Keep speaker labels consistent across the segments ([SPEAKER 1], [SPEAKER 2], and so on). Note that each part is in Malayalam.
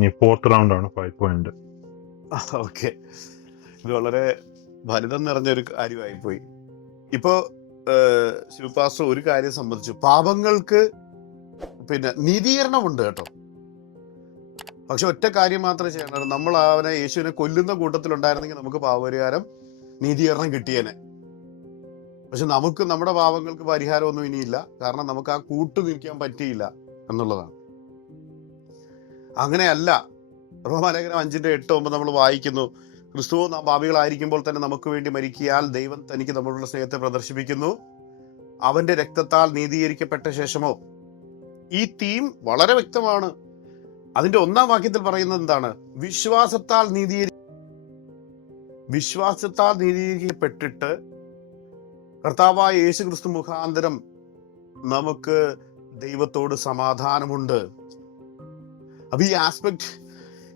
[SPEAKER 1] ഇനി ഫോർത്ത് റൗണ്ട് ആണ് ഫൈവ് പോയിന്റ്
[SPEAKER 2] ഓക്കെ ഇത് വളരെ ഫലിതം നിറഞ്ഞൊരു കാര്യമായി പോയി ഇപ്പോ ശിവപാസ്റ്റർ ഒരു കാര്യം സംബന്ധിച്ചു പാപങ്ങൾക്ക് പിന്നെ നീതീകരണമുണ്ട് കേട്ടോ. പക്ഷെ ഒറ്റ കാര്യം മാത്രമേ ചെയ്യണത് നമ്മൾ അവനെ യേശുവിനെ കൊല്ലുന്ന കൂട്ടത്തിലുണ്ടായിരുന്നെങ്കിൽ നമുക്ക് പാപപരിഹാരം നീതീകരണം കിട്ടിയേനെ. പക്ഷെ നമുക്ക് നമ്മുടെ പാപങ്ങൾക്ക് പരിഹാരമൊന്നും ഇനിയില്ല. കാരണം നമുക്ക് ആ കൂട്ടു നിൽക്കാൻ പറ്റിയില്ല എന്നുള്ളതാണ്. അങ്ങനെയല്ല. റോമാലേഖനം അഞ്ചിന്റെ എട്ട് ഒമ്പത് നമ്മൾ വായിക്കുന്നു. ക്രിസ്തു നാം ഭാവികളായിരിക്കുമ്പോൾ തന്നെ നമുക്ക് വേണ്ടി മരിക്കിയാൽ ദൈവം തനിക്ക് നമ്മളുടെ സ്നേഹത്തെ പ്രദർശിപ്പിക്കുന്നു. അവന്റെ രക്തത്താൽ നീതീകരിക്കപ്പെട്ട ശേഷമോ? ഈ തീം വളരെ വ്യക്തമാണ്. അതിന്റെ ഒന്നാം വാക്യത്തിൽ പറയുന്നത് എന്താണ്? വിശ്വാസത്താൽ നീതീകരി വിശ്വാസത്താൽ നീതീകരിക്കപ്പെട്ടിട്ട് കർത്താവായ യേശു ക്രിസ്തു മുഖാന്തരം നമുക്ക് ദൈവത്തോട് സമാധാനമുണ്ട്. അപ്പൊ ഈ ആസ്പെക്ട്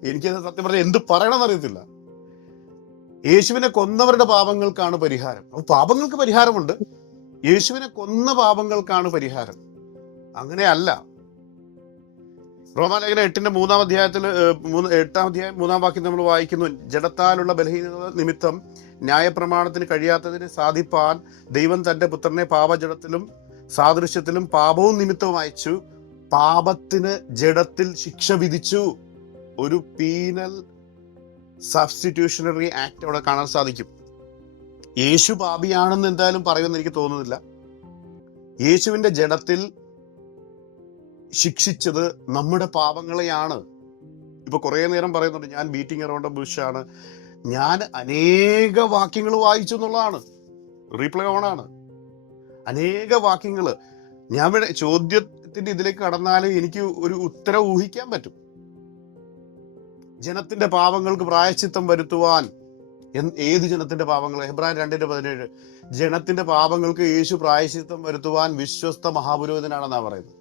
[SPEAKER 2] എനിക്ക് സത്യം പറഞ്ഞാൽ എന്ത് പറയണമെന്ന് അറിയത്തില്ല. യേശുവിനെ കൊന്നവരുടെ പാപങ്ങൾക്കാണ് പരിഹാരം. അപ്പൊ പാപങ്ങൾക്ക് പരിഹാരമുണ്ട്. യേശുവിനെ കൊന്ന പാപങ്ങൾക്കാണ് പരിഹാരം. അങ്ങനെയല്ല. റോമാലേഖന എട്ടിന്റെ മൂന്നാം അധ്യായത്തിൽ എട്ടാം അധ്യായം മൂന്നാം വാക്യം നമ്മൾ വായിക്കുന്നു ജഡത്താലുള്ള ബലഹീനത നിമിത്തം ന്യായപ്രമാണത്തിന് കഴിയാത്തതിനെ സാധിപ്പാൻ ദൈവം തന്റെ പുത്രനെ പാപജടത്തിലും സാദൃശ്യത്തിലും പാപവും നിമിത്തവും അയച്ചു. പാപത്തിന് ജഡത്തിൽ ശിക്ഷ വിധിച്ചു. ഒരു പീനൽ സബ്സ്റ്റിറ്റ്യൂഷണറി ആക്ട് അവിടെ കാണാൻ സാധിക്കും. യേശു പാപിയാണെന്ന് എന്തായാലും പറയുമെന്ന് എനിക്ക് തോന്നുന്നില്ല. യേശുവിന്റെ ജഡത്തിൽ ശിക്ഷിച്ചത് നമ്മുടെ പാപങ്ങളെയാണ്. ഇപ്പൊ കുറെ നേരം പറയുന്നുണ്ട് ഞാൻ ബീറ്റിംഗ് അറൗണ്ട് ബുഷാണ് ഞാൻ അനേക വാക്യങ്ങൾ വായിച്ചു എന്നുള്ളതാണ്. റീപ്ലൈ ഓണാണ് അനേക വാക്യങ്ങൾ ഞാൻ ഇവിടെ ചോദ്യത്തിന്റെ ഇതിലേക്ക് കടന്നാൽ എനിക്ക് ഒരു ഉത്തരം ഊഹിക്കാൻ പറ്റും. ജനത്തിന്റെ പാവങ്ങൾക്ക് പ്രായശ്ചിത്തം വരുത്തുവാൻ ഏത് ജനത്തിന്റെ പാവങ്ങൾ എബ്രാഹിം രണ്ടിന്റെ പതിനേഴ്. ജനത്തിന്റെ പാവങ്ങൾക്ക് യേശു പ്രായശ്ചിത്തം വരുത്തുവാൻ വിശ്വസ്ത മഹാപുരോഹിതനാണെന്നാ പറയുന്നത്.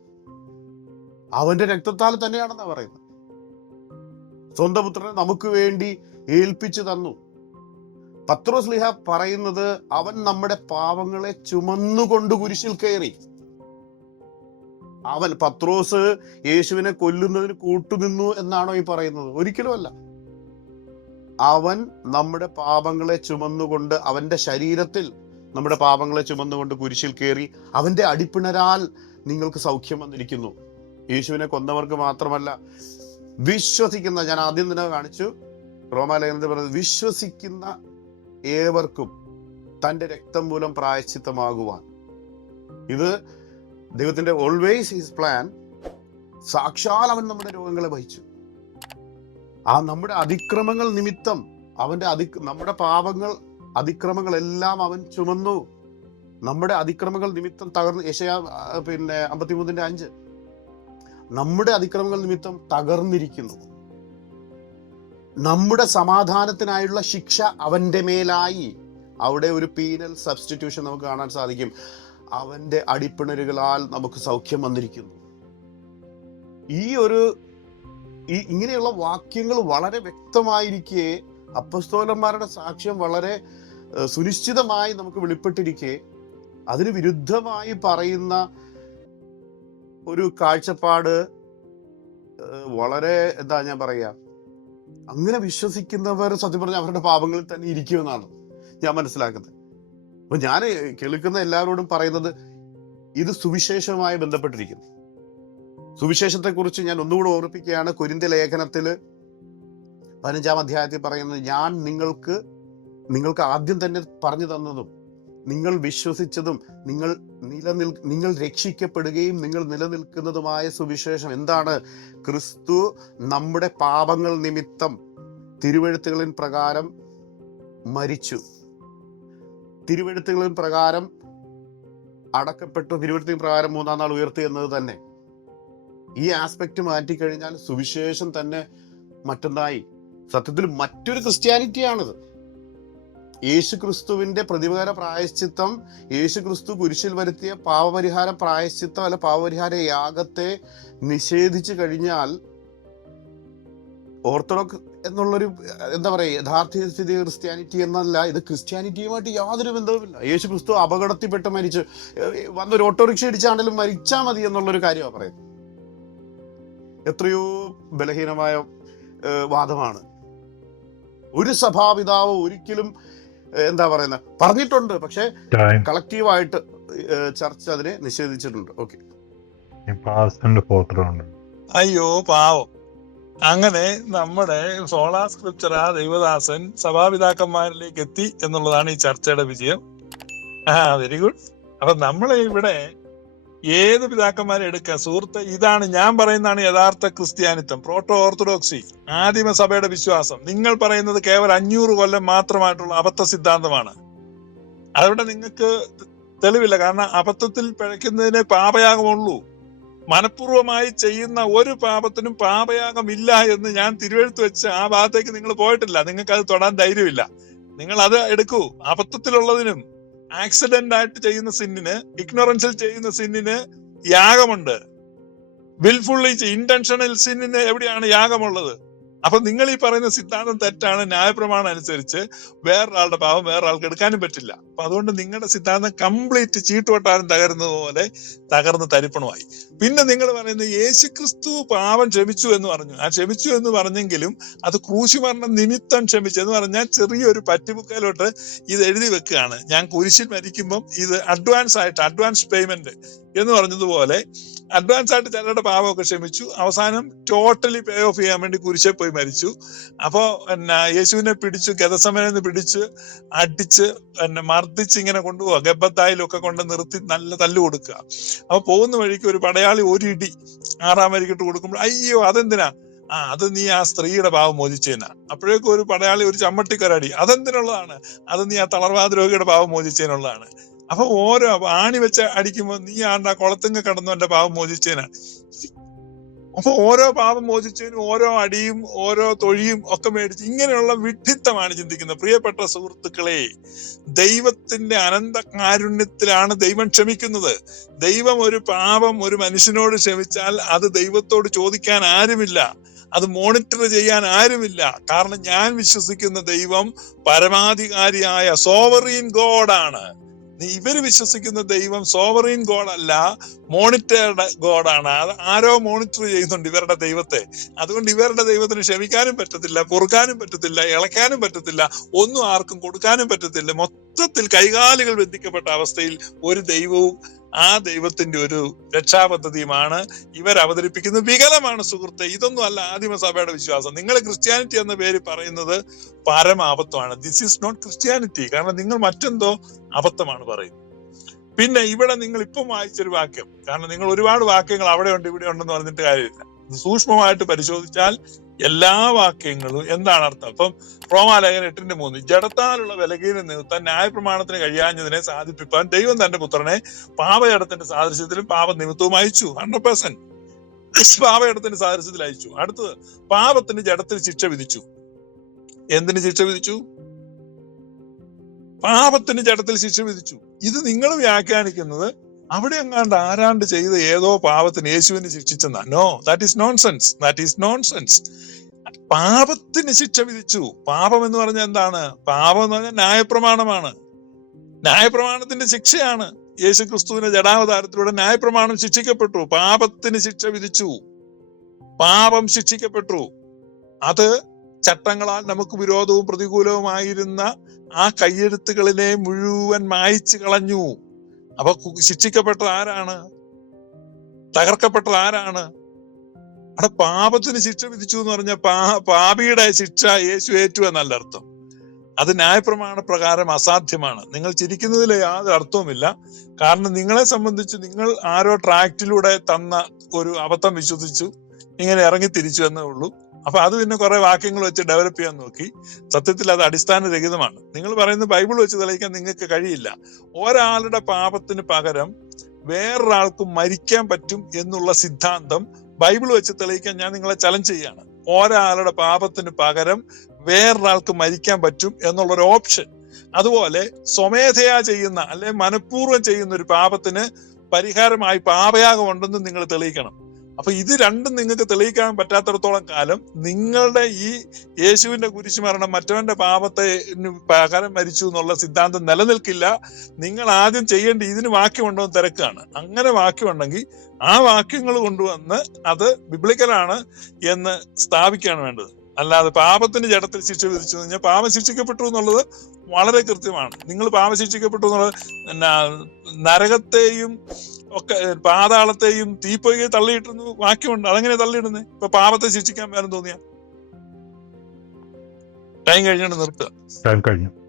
[SPEAKER 2] അവന്റെ രക്തത്താൽ തന്നെയാണെന്നാ പറയുന്നത്. സ്വന്തം പുത്രനെ നമുക്ക് വേണ്ടി ഏൽപ്പിച്ചു തന്നു. പത്രോസ്ലിഹ പറയുന്നത് അവൻ നമ്മുടെ പാവങ്ങളെ ചുമന്നുകൊണ്ട് കുരിശിൽ കയറി. അവൻ പത്രോസ് യേശുവിനെ കൊല്ലുന്നതിന് കൂട്ടുനിന്നു എന്നാണോ ഈ പറയുന്നത്? ഒരിക്കലുമല്ല. അവൻ നമ്മുടെ പാപങ്ങളെ ചുമന്നുകൊണ്ട് അവന്റെ ശരീരത്തിൽ നമ്മുടെ പാപങ്ങളെ ചുമന്നുകൊണ്ട് കുരിശിൽ കയറി അവന്റെ അടിപ്പിണരാൽ നിങ്ങൾക്ക് സൗഖ്യം വന്നിരിക്കുന്നു. യേശുവിനെ കൊന്നവർക്ക് മാത്രമല്ല വിശ്വസിക്കുന്ന ഞാൻ ആദ്യം തന്നെ കാണിച്ചു. റോമാലേഖനത്തിൽ പറഞ്ഞത് വിശ്വസിക്കുന്ന ഏവർക്കും തന്റെ രക്തം മൂലം പ്രായശ്ചിത്തമാകുവാൻ. ഇത് ദൈവത്തിന്റെ ഓൾവേസ് ഹിസ് പ്ലാൻ സാക്ഷാൽ അവൻ നമ്മുടെ രോഗങ്ങളെ വഹിച്ചു ആ നമ്മുടെ അതിക്രമങ്ങൾ നിമിത്തം അവന്റെ അതി നമ്മുടെ പാപങ്ങൾ അതിക്രമങ്ങളെല്ലാം അവൻ ചുമന്നു. നമ്മുടെ അതിക്രമങ്ങൾ നിമിത്തം തകർന്ന് യശയാ പിന്നെ അമ്പത്തിമൂന്നിന്റെ അഞ്ച്. നമ്മുടെ അതിക്രമങ്ങൾ നിമിത്തം തകർന്നിരിക്കുന്നു. നമ്മുടെ സമാധാനത്തിനായുള്ള ശിക്ഷ അവന്റെ മേലായി. അവിടെ ഒരു പീനൽ സബ്സ്റ്റിറ്റ്യൂഷൻ നമുക്ക് കാണാൻ സാധിക്കും. അവന്റെ അടിപ്പിണരുകളാൽ നമുക്ക് സൗഖ്യം വന്നിരിക്കുന്നു. ഈ ഒരു ഈ ഇങ്ങനെയുള്ള വാക്യങ്ങൾ വളരെ വ്യക്തമായിരിക്കെ അപ്പസ്തോലന്മാരുടെ സാക്ഷ്യം വളരെ സുനിശ്ചിതമായി നമുക്ക് വെളിപ്പെട്ടിരിക്കെ. അതിന് വിരുദ്ധമായി പറയുന്ന ഒരു കാഴ്ചപ്പാട് വളരെ എന്താ ഞാൻ പറയാ അങ്ങനെ വിശ്വസിക്കുന്നവർ സത്യം പറഞ്ഞ അവരുടെ പാപങ്ങളിൽ തന്നെ ഇരിക്കുമെന്നാണ് ഞാൻ മനസ്സിലാക്കുന്നത്. അപ്പൊ ഞാൻ കേൾക്കുന്ന എല്ലാവരോടും പറയുന്നത് ഇത് സുവിശേഷവുമായി ബന്ധപ്പെട്ടിരിക്കുന്നു. സുവിശേഷത്തെക്കുറിച്ച് ഞാൻ ഒന്നുകൂടെ ഓർപ്പിക്കുകയാണ് കുരിന്ത ലേഖനത്തിൽ പതിനഞ്ചാം അധ്യായത്തിൽ പറയുന്നത് ഞാൻ നിങ്ങൾക്ക് നിങ്ങൾക്ക് ആദ്യം തന്നെ പറഞ്ഞു തന്നതും നിങ്ങൾ വിശ്വസിച്ചതും നിങ്ങൾ നിലനിൽ നിങ്ങൾ രക്ഷിക്കപ്പെടുകയും നിങ്ങൾ നിലനിൽക്കുന്നതുമായ സുവിശേഷം എന്താണ്? ക്രിസ്തു നമ്മുടെ പാപങ്ങൾ നിമിത്തം തിരുവഴുത്തുകളിൻ പ്രകാരം മരിച്ചു. തിരുവഴുത്തുകളിൻ പ്രകാരം അടക്കപ്പെട്ടു തിരുവഴുത്തുകൾ പ്രകാരം മൂന്നാം നാൾ ഉയർത്തി എന്നത് തന്നെ. ഈ ആസ്പെക്ട് മാറ്റിക്കഴിഞ്ഞാൽ സുവിശേഷം തന്നെ മറ്റൊന്നായി. സത്യത്തിൽ മറ്റൊരു ക്രിസ്ത്യാനിറ്റിയാണിത്. യേശു ക്രിസ്തുവിന്റെ പ്രതിപകര പ്രായശ്ചിത്തം യേശു ക്രിസ്തു കുരിശിൽ വരുത്തിയ പാവപരിഹാര പ്രായശ്ചിത്തം അല്ല പാവപരിഹാര യാഗത്തെ നിഷേധിച്ചു കഴിഞ്ഞാൽ ഓർത്തഡോക്സ് എന്നുള്ളൊരു എന്താ പറയുക യഥാർത്ഥ സ്ഥിതി ക്രിസ്ത്യാനിറ്റി എന്നല്ല ഇത് ക്രിസ്ത്യാനിറ്റിയുമായിട്ട് യാതൊരു ബന്ധവുമില്ല. യേശു ക്രിസ്തു അപകടത്തിൽപ്പെട്ട് മരിച്ചു വന്നൊരു ഓട്ടോറിക്ഷ ഇടിച്ചാണെങ്കിലും മരിച്ചാൽ മതി എന്നുള്ളൊരു കാര്യമാണ് പറയുന്നത്. എത്രയോ ബലഹീനമായ വാദമാണ്. ഒരു സഭാപിതാവ് ഒരിക്കലും എന്താ പറയുന്നത് പറഞ്ഞിട്ടുണ്ട് പക്ഷെ കളക്റ്റീവായിട്ട് ചർച്ച അതിനെ നിഷേധിച്ചിട്ടുണ്ട്. ഓക്കെ.
[SPEAKER 3] അയ്യോ പാവം. അങ്ങനെ നമ്മുടെ സോളാ സ്ക്രിപ്ചർ ആ ദൈവദാസൻ സഭാപിതാക്കന്മാരിലേക്ക് എത്തി എന്നുള്ളതാണ് ഈ ചർച്ചയുടെ വിജയം. ആ വെരി ഗുഡ് അപ്പൊ നമ്മളെ ഇവിടെ ഏത് പിതാക്കന്മാരെ എടുക്കുക? സുഹൃത്ത് ഇതാണ് ഞാൻ പറയുന്നതാണ് യഥാർത്ഥ ക്രിസ്ത്യാനിത്വം പ്രോട്ടോ ഓർത്തഡോക്സി ആദിമ സഭയുടെ വിശ്വാസം. നിങ്ങൾ പറയുന്നത് കേവലം അഞ്ഞൂറ് കൊല്ലം മാത്രമായിട്ടുള്ള അബദ്ധ സിദ്ധാന്തമാണ്. അതവിടെ നിങ്ങൾക്ക് തെളിവില്ല. കാരണം അബദ്ധത്തിൽ പിഴയ്ക്കുന്നതിനെ പാപയാഗമുള്ളൂ മനഃപൂർവമായി ചെയ്യുന്ന ഒരു പാപത്തിനും പാപയാഗമില്ല എന്ന് ഞാൻ തിരുവെഴുത്ത് വെച്ച് ആ ഭാഗത്തേക്ക് നിങ്ങൾ പോയിട്ടില്ല. നിങ്ങൾക്ക് അത് തൊടാൻ ധൈര്യമില്ല. നിങ്ങൾ അത് എടുക്കൂ. അബദ്ധത്തിലുള്ളതിനും ആക്സിഡന്റ് ആയിട്ട് ചെയ്യുന്ന സിന്നിന് ഇഗ്നോറൻസിൽ ചെയ്യുന്ന സിന്നിന് യാഗമുണ്ട്. വിൽഫുള്ളി ഇന്റൻഷണൽ സിന്നിന് എവിടെയാണ് യാഗമുള്ളത്? അപ്പൊ നിങ്ങൾ ഈ പറയുന്ന സിദ്ധാന്തം തെറ്റാണ് ന്യായപ്രമാണം അനുസരിച്ച് വേറൊരാളുടെ പാവം വേറൊരാൾക്ക് എടുക്കാനും പറ്റില്ല. അപ്പൊ അതുകൊണ്ട് നിങ്ങളുടെ സിദ്ധാന്തം കംപ്ലീറ്റ് ചീട്ടുവട്ടാരം തകരുന്നത് പോലെ തകർന്ന് തരിപ്പണമായി. പിന്നെ നിങ്ങൾ പറയുന്നത് യേശുക്രിസ്തു പാവം ക്ഷമിച്ചു എന്ന് പറഞ്ഞു. ആ ക്ഷമിച്ചു എന്ന് പറഞ്ഞെങ്കിലും അത് ക്രൂശുമരണം നിമിത്തം ക്ഷമിച്ചു എന്ന് പറഞ്ഞാൽ ചെറിയൊരു പറ്റുബുക്കയിലോട്ട് ഇത് എഴുതി വെക്കുകയാണ്. ഞാൻ കുരിശിൽ മരിക്കുമ്പം ഇത് അഡ്വാൻസ് ആയിട്ട് അഡ്വാൻസ് പേയ്മെന്റ് എന്ന് പറഞ്ഞതുപോലെ അഡ്വാൻസ് ആയിട്ട് ചിലരുടെ പാവമൊക്കെ ക്ഷമിച്ചു. അവസാനം ടോട്ടലി പേ ഓഫ് ചെയ്യാൻ വേണ്ടി കുരിശെ പോയി മരിച്ചു. അപ്പോ പിന്നെ യേശുവിനെ പിടിച്ചു ഗതസമനെന്ന് പിടിച്ച് അടിച്ച് പിന്നെ മർദ്ദിച്ച് ഇങ്ങനെ കൊണ്ടുപോവുക ഗബത്തായിലൊക്കെ കൊണ്ട് നിർത്തി നല്ല തല്ലു കൊടുക്കുക. അപ്പൊ പോകുന്ന വഴിക്ക് ഒരു പടയാളി ഒരു ഇടി ആറാം വരിക്കിട്ട് കൊടുക്കുമ്പോൾ അയ്യോ അതെന്തിനാ? ആ അത് നീ ആ സ്ത്രീയുടെ പാവം മോചിച്ചേനാ. അപ്പോഴേക്കും ഒരു പടയാളി ഒരു ചമ്മട്ടിക്കൊരടി. അതെന്തിനുള്ളതാണ്? അത് നീ ആ തളർവാദ രോഗിയുടെ പാവം മോചിച്ചതിനുള്ളതാണ് അപ്പൊ ഓരോ ആണി വെച്ച് അടിക്കുമ്പോ നീ ആണ്ട കുളത്തുങ്ങ കടന്നു എന്റെ പാവം മോചിച്ചേനാണ് അപ്പൊ ഓരോ പാപം മോചിച്ചതിനും ഓരോ അടിയും ഓരോ തൊഴിയും ഒക്കെ മേടിച്ച് ഇങ്ങനെയുള്ള വിഡ്ഢിത്തമാണ് ചിന്തിക്കുന്നത്. പ്രിയപ്പെട്ട സുഹൃത്തുക്കളെ ദൈവത്തിന്റെ അനന്ത കാരുണ്യത്തിലാണ് ദൈവം ക്ഷമിക്കുന്നത്. ദൈവം ഒരു പാപം ഒരു മനുഷ്യനോട് ക്ഷമിച്ചാൽ അത് ദൈവത്തോട് ചോദിക്കാൻ ആരുമില്ല. അത് മോണിറ്റർ ചെയ്യാൻ ആരുമില്ല. കാരണം ഞാൻ വിശ്വസിക്കുന്ന ദൈവം പരമാധികാരിയായ സോവറീൻ ഗോഡാണ്. ഇവർ വിശ്വസിക്കുന്ന ദൈവം സോവറീൻ ഗോഡ് അല്ല മോണിറ്റേർഡ് ഗോഡാണ് അത് ആരോ മോണിറ്റർ ചെയ്യുന്നുണ്ട് ഇവരുടെ ദൈവത്തെ. അതുകൊണ്ട് ഇവരുടെ ദൈവത്തിന് ക്ഷമിക്കാനും പറ്റത്തില്ല പൊറുക്കാനും പറ്റത്തില്ല ഇളക്കാനും പറ്റത്തില്ല ഒന്നും ആർക്കും കൊടുക്കാനും പറ്റത്തില്ല. മൊത്തത്തിൽ കൈകാലുകൾ ബന്ധിക്കപ്പെട്ട അവസ്ഥയിൽ ഒരു ദൈവവും ആ ദൈവത്തിന്റെ ഒരു രക്ഷാപദ്ധതിയുമാണ് ഇവർ അവതരിപ്പിക്കുന്നത് വികലമാണ് സുഹൃത്തെ. ഇതൊന്നും അല്ല ആദിമസഭയുടെ വിശ്വാസം. നിങ്ങൾ ക്രിസ്ത്യാനിറ്റി എന്ന പേര് പറയുന്നത് പരമാബദ്ധമാണ് ദിസ് ഈസ് നോട്ട് ക്രിസ്ത്യാനിറ്റി കാരണം നിങ്ങൾ മറ്റെന്തോ അബദ്ധമാണ് പറയുന്നത്. പിന്നെ ഇവിടെ നിങ്ങൾ ഇപ്പം വായിച്ചൊരു വാക്യം. കാരണം നിങ്ങൾ ഒരുപാട് വാക്യങ്ങൾ അവിടെ ഉണ്ട് ഇവിടെ ഉണ്ടെന്ന് പറഞ്ഞിട്ട് കാര്യമില്ല. സൂക്ഷ്മമായിട്ട് പരിശോധിച്ചാൽ എല്ലാ വാക്യങ്ങളും എന്താണ് അർത്ഥം? അപ്പം റോമാലേഖൻ എട്ടിന്റെ മൂന്ന് ജഡത്താലുള്ള വിലകീനം നിമിത്തം ന്യായപ്രമാണത്തിന് കഴിയാഞ്ഞതിനെ സാധിപ്പിപ്പാൻ ദൈവം തന്റെ പുത്രനെ പാപജടത്തിന്റെ സാദൃശ്യത്തിലും പാപനിമിത്തവും അയച്ചു. ഹൺഡ്രഡ് പെർസെന്റ് പാപജടത്തിന്റെ സാദൃശ്യത്തിൽ അയച്ചു. അടുത്തത് പാപത്തിന് ജഡത്തിന് ശിക്ഷ വിധിച്ചു. എന്തിന് ശിക്ഷ വിധിച്ചു? പാപത്തിന് ജഡത്തിൽ ശിക്ഷ വിധിച്ചു. ഇത് നിങ്ങൾ വ്യാഖ്യാനിക്കുന്നത് അവിടെ എങ്ങാണ്ട് ആരാണ്ട് ചെയ്ത ഏതോ പാപത്തിന് യേശുവിനെ ശിക്ഷിച്ചെന്നാ no that is nonsense that is nonsense പാപത്തിന് ശിക്ഷ വിധിച്ചു. പാപം എന്ന് പറഞ്ഞാൽ എന്താണ്? പാപം എന്ന് പറഞ്ഞാൽ ന്യായപ്രമാണമാണ്. ന്യായപ്രമാണത്തിന്റെ ശിക്ഷയാണ്. യേശു ക്രിസ്തുവിന്റെ ജഡാവതാരത്തിലൂടെ ന്യായപ്രമാണം ശിക്ഷിക്കപ്പെട്ടു. പാപത്തിന് ശിക്ഷ വിധിച്ചു. പാപം ശിക്ഷിക്കപ്പെട്ടു. അത് ചട്ടങ്ങളാൽ നമുക്ക് വിരോധവും പ്രതികൂലവുമായിരുന്ന ആ കയ്യെഴുത്തുകളിനെ മുഴുവൻ മായിച്ചു കളഞ്ഞു. അപ്പൊ ശിക്ഷിക്കപ്പെട്ടത് ആരാണ്? തകർക്കപ്പെട്ടത് ആരാണ്? അവിടെ പാപത്തിന് ശിക്ഷ വിധിച്ചു എന്ന് പറഞ്ഞ പാ പാപിയുടെ ശിക്ഷ യേശു ഏറ്റു എന്നല്ല അർത്ഥം. അത് ന്യായപ്രമാണ പ്രകാരം അസാധ്യമാണ്. നിങ്ങൾ ചിരിക്കുന്നതിൽ യാതൊരു അർത്ഥവുമില്ല. കാരണം നിങ്ങളെ സംബന്ധിച്ച് നിങ്ങൾ ആരോ ട്രാക്റ്റിലൂടെ തന്ന ഒരു അബദ്ധം വിശ്വസിച്ചു. ഇങ്ങനെ ഇറങ്ങി തിരിച്ചു എന്നേ ഉള്ളൂ. അപ്പൊ അത് പിന്നെ കുറെ വാക്യങ്ങൾ വെച്ച് ഡെവലപ്പ് ചെയ്യാൻ നോക്കി. സത്യത്തിൽ അത് അടിസ്ഥാനരഹിതമാണ്. നിങ്ങൾ പറയുന്ന ബൈബിൾ വെച്ച് തെളിയിക്കാൻ നിങ്ങൾക്ക് കഴിയില്ല. ഒരാളുടെ പാപത്തിന് പകരം വേറൊരാൾക്ക് മരിക്കാൻ പറ്റും എന്നുള്ള സിദ്ധാന്തം ബൈബിൾ വെച്ച് തെളിയിക്കാൻ ഞാൻ നിങ്ങളെ ചലഞ്ച് ചെയ്യാണ് ഒരാളുടെ പാപത്തിന് പകരം വേറൊരാൾക്ക് മരിക്കാൻ പറ്റും എന്നുള്ള ഒരു ഓപ്ഷൻ അതുപോലെ സ്വമേധയാ ചെയ്യുന്ന അല്ലെ മനഃപൂർവം ചെയ്യുന്ന ഒരു പാപത്തിന് പരിഹാരമായി പാപയാഗം ഉണ്ടെന്ന് നിങ്ങൾ തെളിയിക്കണം. അപ്പൊ ഇത് രണ്ടും നിങ്ങൾക്ക് തെളിയിക്കാൻ പറ്റാത്തടത്തോളം കാലം നിങ്ങളുടെ ഈ യേശുവിന്റെ കുരിശുമരണം മറ്റവന്റെ പാപത്തെ പകരം മരിച്ചു എന്നുള്ള സിദ്ധാന്തം നിലനിൽക്കില്ല. നിങ്ങൾ ആദ്യം ചെയ്യേണ്ട ഇതിന് വാക്യമുണ്ടോ എന്ന് തിരക്കാണ്. അങ്ങനെ വാക്യമുണ്ടെങ്കിൽ ആ വാക്യങ്ങൾ കൊണ്ടുവന്ന് അത് ബിബ്ലിക്കലാണ് എന്ന് സ്ഥാപിക്കുകയാണ് വേണ്ടത്. അല്ലാതെ പാപത്തിന്റെ ജഡത്തിൽ ശിക്ഷ വിധിച്ചു കഴിഞ്ഞാൽ പാപം ശിക്ഷിക്കപ്പെട്ടു എന്നുള്ളത് വളരെ കൃത്യമാണ്. നിങ്ങൾ പാപം ശിക്ഷിക്കപ്പെട്ടു എന്നുള്ളത് നരകത്തെയും ഒക്കെ പാതാളത്തെയും തീപ്പൊയ്യെ തള്ളിയിട്ടുന്നു വാക്യമുണ്ട്. അതെങ്ങനെ തള്ളിയിടുന്നേ? ഇപ്പൊ പാപത്തെ ശിക്ഷിക്കാൻ വേറെ തോന്നിയാ? ടൈം കഴിഞ്ഞിട്ട് നിർത്തുക.
[SPEAKER 1] ടൈം കഴിഞ്ഞു.